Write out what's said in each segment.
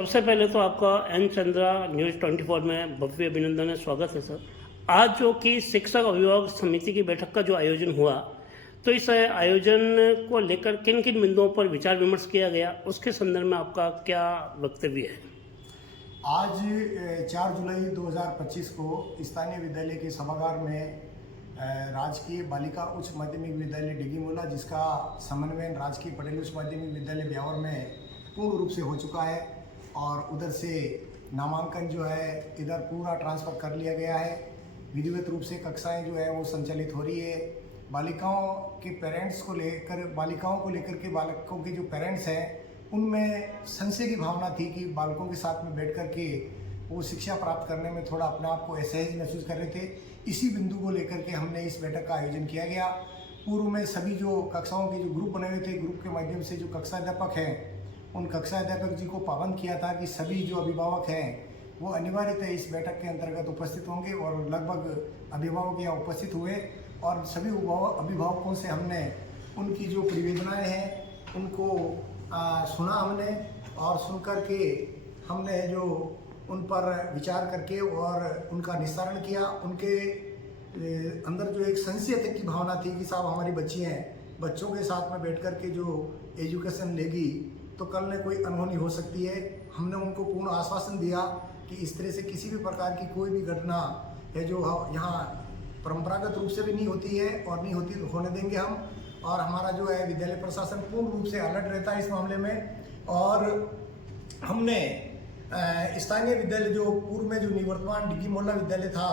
सबसे पहले तो आपका एन चंद्रा न्यूज़ 24 में भव्य अभिनंदन है, स्वागत है सर। आज जो कि शिक्षक अभिभावक समिति की बैठक का जो आयोजन हुआ, तो इस आयोजन को लेकर किन किन बिंदुओं पर विचार विमर्श किया गया, उसके संदर्भ में आपका क्या वक्तव्य है? आज 4 जुलाई 2025 को स्थानीय विद्यालय के सभागार में राजकीय बालिका उच्च माध्यमिक विद्यालय डिगीमोला, जिसका समन्वय राजकीय पटेल उच्च माध्यमिक विद्यालय ब्यावर में पूर्ण रूप से हो चुका है और उधर से नामांकन जो है इधर पूरा ट्रांसफ़र कर लिया गया है। विधिवत रूप से कक्षाएं जो है वो संचालित हो रही है। बालिकाओं के पेरेंट्स को लेकर बालिकाओं को लेकर के बालकों के जो पेरेंट्स हैं उनमें संशय की भावना थी कि बालकों के साथ में बैठ कर के वो शिक्षा प्राप्त करने में थोड़ा अपने आप को असहज महसूस कर रहे थे। इसी बिंदु को लेकर के हमने इस बैठक का आयोजन किया गया। पूर्व में सभी जो कक्षाओं के जो ग्रुप बने हुए थे, ग्रुप के माध्यम से जो कक्षा अध्यापक हैं उन कक्षा अध्यापक जी को पाबंद किया था कि सभी जो अभिभावक हैं वो अनिवार्यतः इस बैठक के अंतर्गत उपस्थित होंगे और लगभग अभिभावक यहाँ उपस्थित हुए और सभी अभिभावकों से हमने उनकी जो परिवेदनाएं हैं उनको सुना हमने और सुन कर के हमने जो उन पर विचार करके और उनका निस्तारण किया। उनके अंदर जो एक संशय की भावना थी कि साहब हमारी बच्ची हैं, बच्चों के साथ में बैठ कर के जो एजुकेशन लेगी तो कल में कोई अनहोनी हो सकती है। हमने उनको पूर्ण आश्वासन दिया कि इस तरह से किसी भी प्रकार की कोई भी घटना है जो यहाँ परंपरागत रूप से भी नहीं होती है और नहीं होती होने देंगे हम। और हमारा जो है विद्यालय प्रशासन पूर्ण रूप से अलर्ट रहता है इस मामले में। और हमने स्थानीय विद्यालय जो पूर्व में जो निवर्तमान डिगीमोला विद्यालय था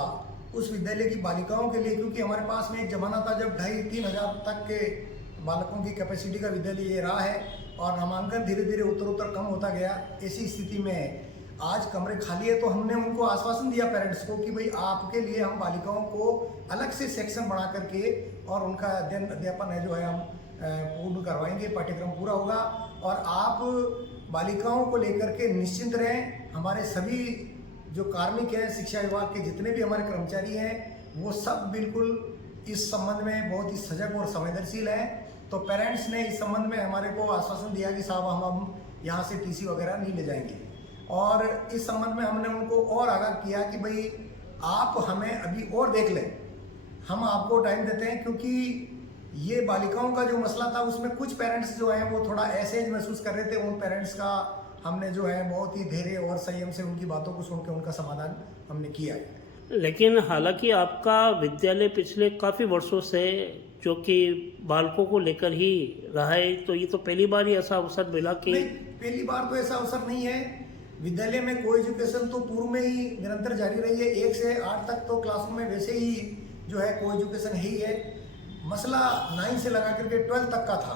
उस विद्यालय की बालिकाओं के लिए, क्योंकि हमारे पास में एक ज़माना था जब 2,500-3 हज़ार तक के बालकों की कैपेसिटी का विद्यालय ये रहा है और नामांकन धीरे धीरे उत्तर कम होता गया। ऐसी स्थिति में आज कमरे खाली है तो हमने उनको आश्वासन दिया पेरेंट्स को कि भाई आपके लिए हम बालिकाओं को अलग से सेक्शन बना करके और उनका अध्यापन है जो है हम पूर्ण करवाएंगे, पाठ्यक्रम पूरा होगा और आप बालिकाओं को लेकर के निश्चिंत रहें। हमारे सभी जो कार्मिक हैं, शिक्षा विभाग के जितने भी हमारे कर्मचारी हैं वो सब बिल्कुल इस संबंध में बहुत ही सजग और संवेदनशील हैं। तो पेरेंट्स ने इस संबंध में हमारे को आश्वासन दिया कि साहब हम यहाँ से टीसी वगैरह नहीं ले जाएंगे। और इस संबंध में हमने उनको और आगाह किया कि भाई आप हमें अभी और देख लें, हम आपको टाइम देते हैं, क्योंकि ये बालिकाओं का जो मसला था उसमें कुछ पेरेंट्स जो हैं वो थोड़ा असहज महसूस कर रहे थे। उन पेरेंट्स का हमने जो है बहुत ही धैर्य और संयम से उनकी बातों को सुन के उनका समाधान हमने किया है। लेकिन हालांकि आपका विद्यालय पिछले काफ़ी वर्षों से जो कि बालकों को लेकर ही रहा है, तो ये तो पहली बार ही ऐसा अवसर मिला कि पहली बार तो ऐसा अवसर नहीं है। विद्यालय में को एजुकेशन तो पूर्व में ही निरंतर जारी रही है। 1 से 8 तक तो क्लासरूम में वैसे ही जो है को एजुकेशन ही है। मसला 9 से लगा करके 12 तक का था।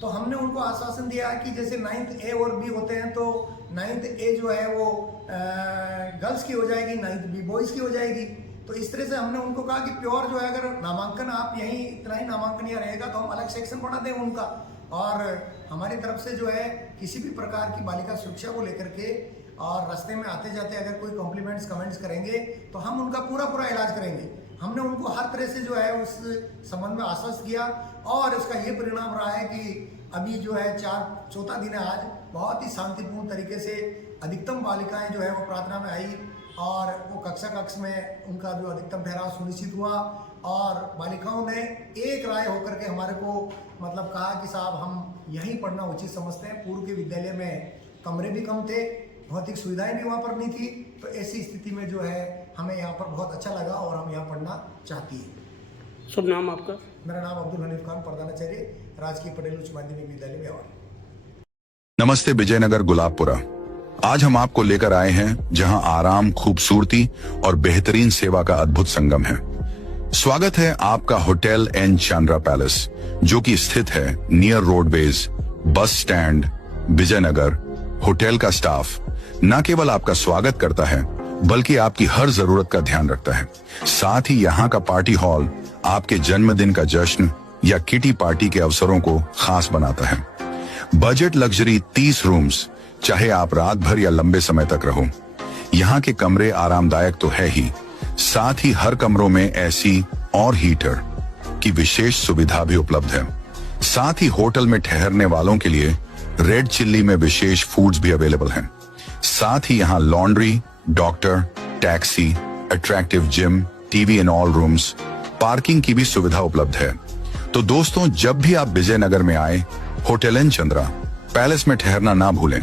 तो हमने उनको आश्वासन दिया कि जैसे 9th A और B होते हैं तो 9th A जो है वो गर्ल्स की हो जाएगी, 9th B बॉयज़ की हो जाएगी। तो इस तरह से हमने उनको कहा कि प्योर जो है अगर नामांकन आप यहीं इतना ही नामांकन यहाँ रहेगा तो हम अलग सेक्शन बना दें उनका। और हमारी तरफ से जो है किसी भी प्रकार की बालिका सुरक्षा को लेकर के और रास्ते में आते जाते अगर कोई कॉम्प्लीमेंट्स कमेंट्स करेंगे तो हम उनका पूरा इलाज करेंगे। हमने उनको हर तरह से जो है उस संबंध में आश्वस्त किया और इसका ये परिणाम रहा है कि अभी जो है चौथा दिन है आज, बहुत ही शांतिपूर्ण तरीके से अधिकतम बालिकाएं जो है वो प्रार्थना में आई और वो कक्ष में उनका जो अधिकतम ठहराव सुनिश्चित हुआ और बालिकाओं ने एक राय होकर के हमारे को मतलब कहा कि साहब हम यहीं पढ़ना उचित समझते हैं। पूर्व के विद्यालय में कमरे भी कम थे, भौतिक सुविधाएं भी वहाँ पर नहीं थी। तो ऐसी स्थिति में जो है हमें यहाँ पर बहुत अच्छा लगा और हम यहाँ पढ़ना चाहती हैं। शुभ नाम आपका? मेरा नाम अब्दुल हनीफ खान, प्रधानाचार्य, राजकीय पटेल उच्च माध्यमिक विद्यालय ब्यावर। नमस्ते विजयनगर गुलाबपुरा। आज हम आपको लेकर आए हैं जहां आराम, खूबसूरती और बेहतरीन सेवा का अद्भुत संगम है। स्वागत है आपका होटल एन चंद्रा पैलेस, जो कि स्थित है near roadways, bus stand, Vijayanagar. Hotel का स्टाफ न केवल आपका स्वागत करता है बल्कि आपकी हर जरूरत का ध्यान रखता है। साथ ही यहाँ का पार्टी हॉल आपके जन्मदिन का जश्न या किटी पार्टी के अवसरों को खास बनाता है। बजट लग्जरी 30 रूम्स, चाहे आप रात भर या लंबे समय तक रहो। यहाँ के कमरे आरामदायक तो है ही, साथ ही हर कमरों में एसी और हीटर की विशेष सुविधा भी उपलब्ध है। साथ ही होटल में ठहरने वालों के लिए रेड चिल्ली में विशेष फूड्स भी अवेलेबल हैं। साथ ही यहाँ laundry, doctor, taxi, attractive gym, TV in all rooms, parking की भी सुविधा उपलब्ध है। तो दोस्तों, जब भी आप विजयनगर में आए, होटल एन चंद्रा पैलेस में ठहरना ना भूलें।